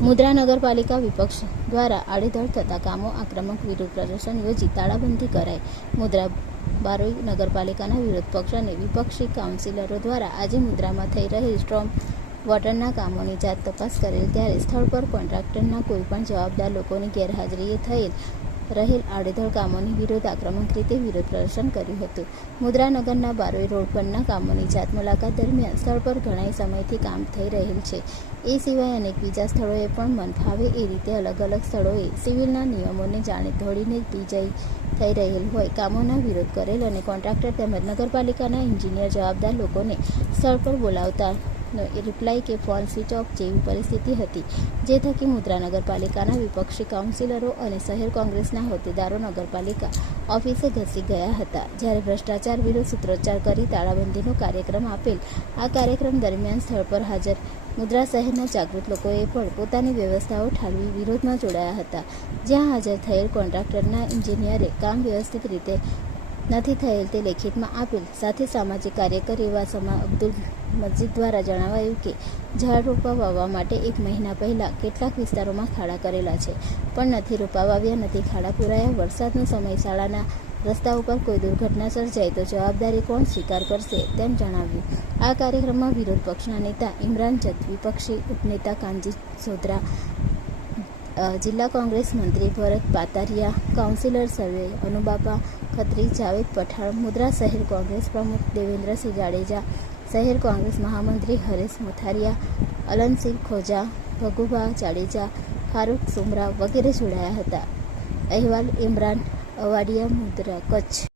મુદ્રા નગરપાલિકા વિપક્ષ દ્વારા આડેધડ થતા કામો આક્રમક વિરોધ પ્રદર્શન યોજી તાળાબંધી કરાઈ. મુદ્રા બારોઈ નગરપાલિકાના વિરોધ પક્ષ અને વિપક્ષી કાઉન્સિલરો દ્વારા આજે મુદ્રામાં થઈ રહેલ સ્ટ્રોમ વોટરના કામોની જાત તપાસ કરેલ ત્યારે સ્થળ પર કોન્ટ્રાક્ટરના કોઈપણ જવાબદાર લોકોની ગેરહાજરીએ થયેલ રહેલ આડેધડ કામોની વિરોધ આક્રમક રીતે વિરોધ પ્રદર્શન કર્યું હતું. મુદ્રાનગરના બારોઈ રોડ પરના કામોની જાત મુલાકાત દરમિયાન સ્થળ પર ઘણા સમયથી કામ થઈ રહેલ છે. એ સિવાય અનેક બીજા સ્થળોએ પણ મન ફાવે એ રીતે અલગ અલગ સ્થળોએ સિવિલના નિયમોને જાણે ધોળીને વિજય થઈ રહેલ હોય કામોના વિરોધ કરેલ અને કોન્ટ્રાક્ટર તેમજ નગરપાલિકાના એન્જિનિયર જવાબદાર લોકોને સ્થળ પર બોલાવતા રિપ્લાય કે ફોન સ્વિચ ઓફ જેવી પરિસ્થિતિ હતી. જે થકી મુદ્રા નગરપાલિકાના વિપક્ષી કાઉન્સિલરો અને શહેર કોંગ્રેસના હોદ્દેદારો નગરપાલિકા ઓફિસે ઘસી ગયા હતા. જ્યારે ભ્રષ્ટાચાર વિરુદ્ધ સૂત્રોચ્ચાર કરી તાળાબંધીનો કાર્યક્રમ આપેલ. આ કાર્યક્રમ દરમિયાન સ્થળ પર હાજર મુદ્રા શહેરના જાગૃત લોકોએ પણ પોતાની વ્યવસ્થાઓ ઠાલવી વિરોધમાં જોડાયા હતા. જ્યાં હાજર થયેલ કોન્ટ્રાક્ટરના એન્જિનિયરે કામ વ્યવસ્થિત રીતે નથી થયેલ તે લેખિતમાં આપેલ. સાથે સામાજિક કાર્યકર એવા સમા અબ્દુલ મસ્જિદ દ્વારા જણાવાયું કે ઝાડ રોપા વાવવા માટે એક મહિના પહેલાં કેટલાક વિસ્તારોમાં ખાડા કરેલા છે પણ નથી રોપા વાવ્યા નથી ખાડા પુરાયા. વરસાદનો સમય શાળાના રસ્તા ઉપર કોઈ દુર્ઘટના સર્જાય તો જવાબદારી કોણ સ્વીકાર કરશે તેમ જણાવ્યું. આ કાર્યક્રમમાં વિરોધ પક્ષના નેતા ઇમરાન જત વિપક્ષી ઉપનેતા કાનજી સોધરા અ, જિલ્લા કોંગ્રેસ મંત્રી ભરત પાતારિયા, કાઉન્સિલર સર્વે, અનુબાપા ખત્રી, જાવેદ પઠાણ, મુદ્રા શહેર કોંગ્રેસ પ્રમુખ દેવેન્દ્રસિંહ જાડેજા, શહેર કોંગ્રેસ મહામંત્રી હરેશ મોથારિયા, અલનસિંહ ખોજા, ભગુભા જાડેજા, ફારૂક સુમરા વગેરે જોડાયા હતા. અહેવાલ ઇમરાન અવાડિયા, મુદ્રા કચ્છ.